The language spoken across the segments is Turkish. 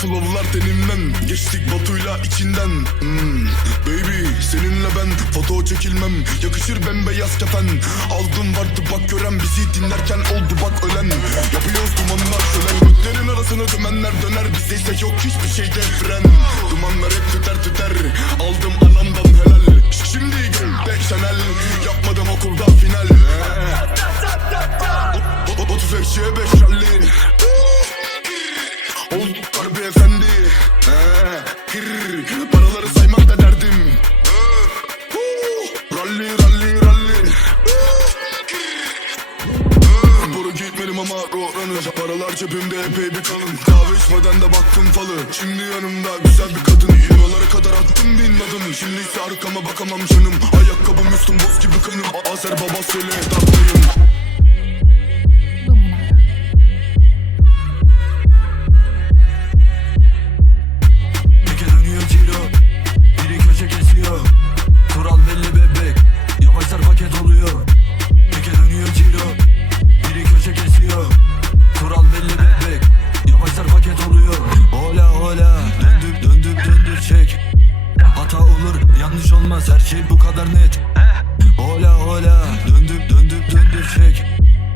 flowlar tenimden Geçtik batuyla içinden. Hmm. Baby seninle ben foto çekilmem. Yakışır bembeyaz kefen. Aldım vardı bak gören bizi dinlerken oldu bak ölen. Yapıyoruz dumanlar şölen. Göklerin arasına dümenler döner. Bizde ise yok hiçbir şeyde fren Dumanlar hep tüter tüter. Aldım anamdan helal. Şimdi gülde Chanel. Yapmadım okulda final. 35'e 5 50 ama rohranır Paralar cebimde epey bir kalın. Kahve içmeden de baktım falı. Şimdi yanımda güzel bir kadın. Buralara kadar attım bin adım Şimdi ise arkama bakamam canım. Ayakkabım üstüm boz gibi kanım Azer baba söyle tatlıyım olmaz her şey bu kadar net. Hola hola. Döndür döndür döndür çek.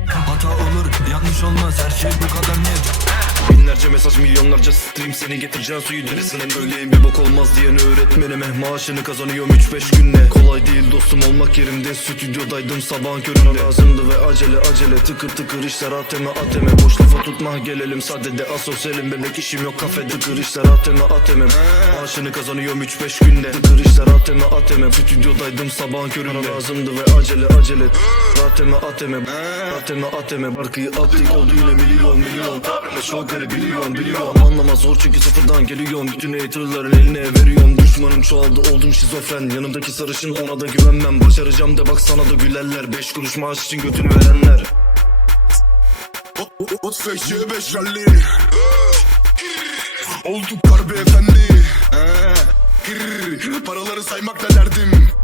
Hata olur yanlış olmaz. Her şey bu kadar net. Binlerce mesaj milyonlarca stream seni getireceğin suyu derisinden Öyleyim bir bok olmaz diyen öğretmenime Maaşını kazanıyorum 3-5 günde. Kolay değil dostum olmak yerimde Stüdyodaydım sabahın köründe. Lazımdı ve acele acele. Tıkır tıkır işler ateme ateme. Boş lafa tutma gelelim sadede. Asosyalim Bebek işim yok kafede. Tıkır işler ateme ateme. Maaşını kazanıyorum 3-5 günde. Tıkır işler ateme ateme. Stüdyodaydım sabahın köründe. Lazımdı ve acele acele Ateme ateme Ateme ateme. Barkıyı attık oldu yine milyon milyon. Tabrime şokları biliyorum biliyorum. Anlama zor çünkü sıfırdan geliyorum. Bütün haterların eline veriyorum. Düşmanım çoğaldı oldum şizofren. Yanımdaki sarışın ona da güvenmem. Başaracağım de bak sana da gülerler. Beş kuruş maaş için götünü verenler. O- o- 35 5 rally Olduk harbi efendi. He, hır, Paraları saymak da derdim